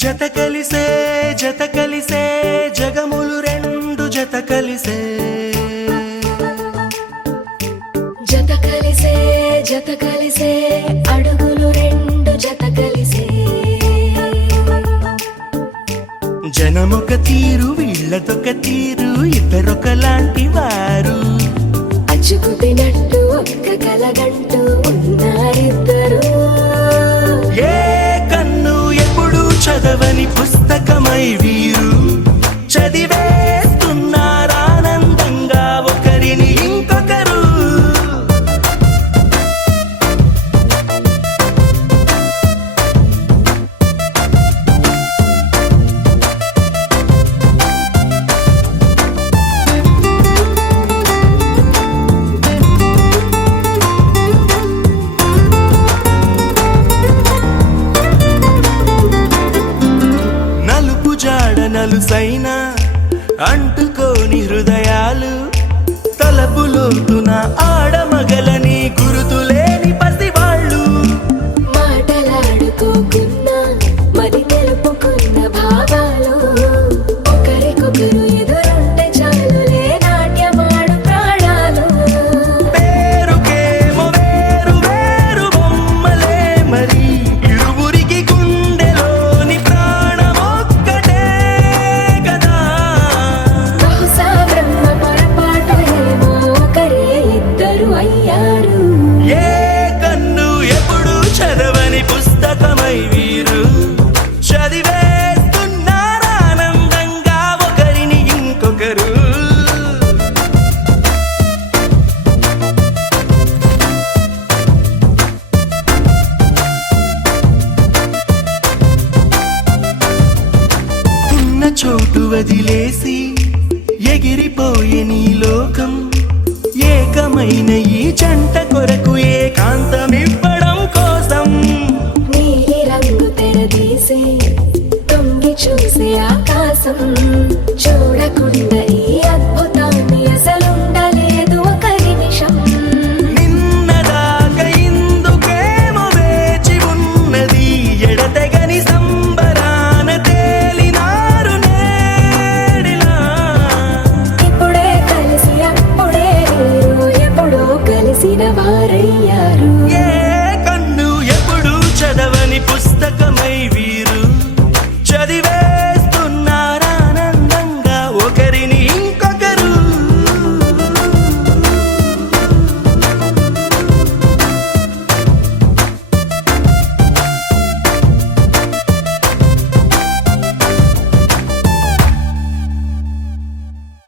జత కలిసే జగములు రెండు జత కలిసే అడుగులు రెండు జత కలిసే జనమొక తీరు వీళ్ళదొక తీరు ఇద్దరొకలాంటి వారు అచ్చుకుతినట్టు ఒక్క కలగంటూ ఉన్నారిద్దరు ఏ కన్ను ఎప్పుడు చదవని పుస్తకమై వీరు చదివేస్తున్నారానందంగా ఒకరిని ఇంకొకరు. నలుసైన అంటుకోని హృదయాలు తలపులోతున ఆడమగలని గురుతులేని పసివాళ్ళు మాటలాడుకోకున్నా మరి తెలుపుకున్న భావాలు ఒకరికొకరు ఎదురుంటే చాలులే నాట్యమాడు ప్రాణాలు పేరుకేమో వేరు వేరు బొమ్మలే మరి ఇరువురికి గుండెలోని ప్రాణమొక్కటే కదా. బహుశా బ్రహ్మ పొరపాటు ఏమో ఒకరే ఇద్దరు అయ్యారు. ఏ కన్ను ఎప్పుడు చదవని పుస్తకమై వీరు చదివేస్తున్నారానందంగా ఒకరిని ఇంకొకరు. ఉన్న చోటు వదిలేసి ఎగిరిపోయే నీ లోకం ఏకమైన ఈ జంట కొరకు ఏకాంతమివ్వడం కోసం నీలి రంగు తెరదీసే తొంగి చూసే ఆకాశం చూడకుండా ఈ అద్భుతాన్ని అసలుండలేదు ఒక నిమిషం. నిన్నదాకా ఇందుకేమో వేచి ఉన్నది ఎడతెగని సంబరాన తేలినారు నేడిలా. ఇప్పుడే కలిసి అప్పుడే లేరు ఎప్పుడో కలిసిన వారయ్యారు. ఏ కన్ను ఎప్పుడు చదవని పుస్తకమై వీరు చదివే